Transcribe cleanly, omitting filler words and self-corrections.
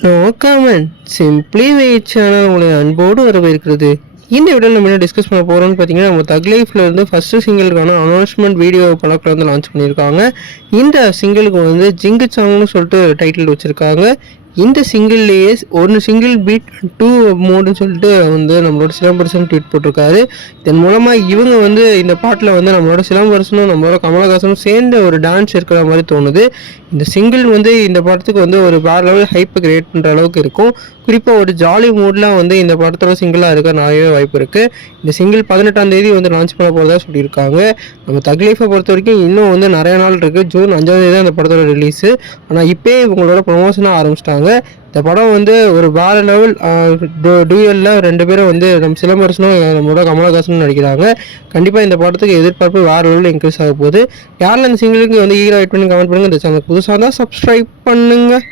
No comment simply wait channel உங்களை அன்போடு வரவேற்கிறது. இந்த வீடியோவில் நம்ம என்ன டிஸ்கஸ் பண்ண போகிறோம்னு பார்த்தீங்கன்னா, நம்ம தக் லைஃப்ல இருந்து ஃபஸ்ட்டு சிங்கிளுக்கான அனௌன்ஸ்மெண்ட் வீடியோ படத்தில் வந்து லான்ச் பண்ணியிருக்காங்க. இந்த சிங்கிளுக்கு வந்து ஜிங்கு சாங்னு சொல்லிட்டு டைட்டில் வச்சுருக்காங்க. இந்த சிங்கிள்லேயே ஒன்று சிங்கிள் பீட் 2 மோடுன்னு சொல்லிட்டு வந்து நம்மளோட சிலம்பரசன் ட்வீட் போட்டிருக்காரு. இதன் மூலமாக இவங்க வந்து இந்த பாட்டில் வந்து நம்மளோட சிலம்பரசனும் நம்மளோட கமலஹாசனும் சேர்ந்த ஒரு டான்ஸ் இருக்கிற மாதிரி தோணுது. இந்த சிங்கிள் வந்து இந்த படத்துக்கு வந்து ஒரு வேறு லெவல் ஹைப்பை கிரியேட் பண்ணுற அளவுக்கு இருக்கும். குறிப்பாக ஒரு ஜாலி மூட்லாம் வந்து இந்த படத்தோட சிங்கிளாக இருக்க நிறையவே வாய்ப்பு இருக்குது. இந்த சிங்கிள் 18ஆம் தேதி வந்து லான்ச் பண்ண போகிறதா சொல்லியிருக்காங்க. நம்ம தக் லைஃபை பொறுத்த வரைக்கும் இன்னும் வந்து நிறைய நாள் இருக்குது. ஜூன் 5ஆம் தேதி தான் இந்த படத்தோட ரிலீஸு. ஆனால் இப்போயே இவங்களோட ப்ரொமோஷனாக ஆரம்பிச்சிட்டாங்க. இந்த படம் வந்து ஒரு வேற லெவல் டூயலில் 2 பேரும் வந்து நம்ம சிலம்பரசனும் நம்மளோட கமலஹாசனும் நடிக்கிறாங்க. கண்டிப்பாக இந்த படத்துக்கு எதிர்பார்ப்பு வேறு லெவலில் இன்க்ரீஸ் ஆக போகுது. யாரெல்லாம் இந்த சிங்கிளுக்கு வந்து ஈகராக வெயிட் பண்ணி கமெண்ட் பண்ணுங்கள். இந்த சேனல் புதுசாக தான் சப்ஸ்கிரைப் பண்ணுங்கள்.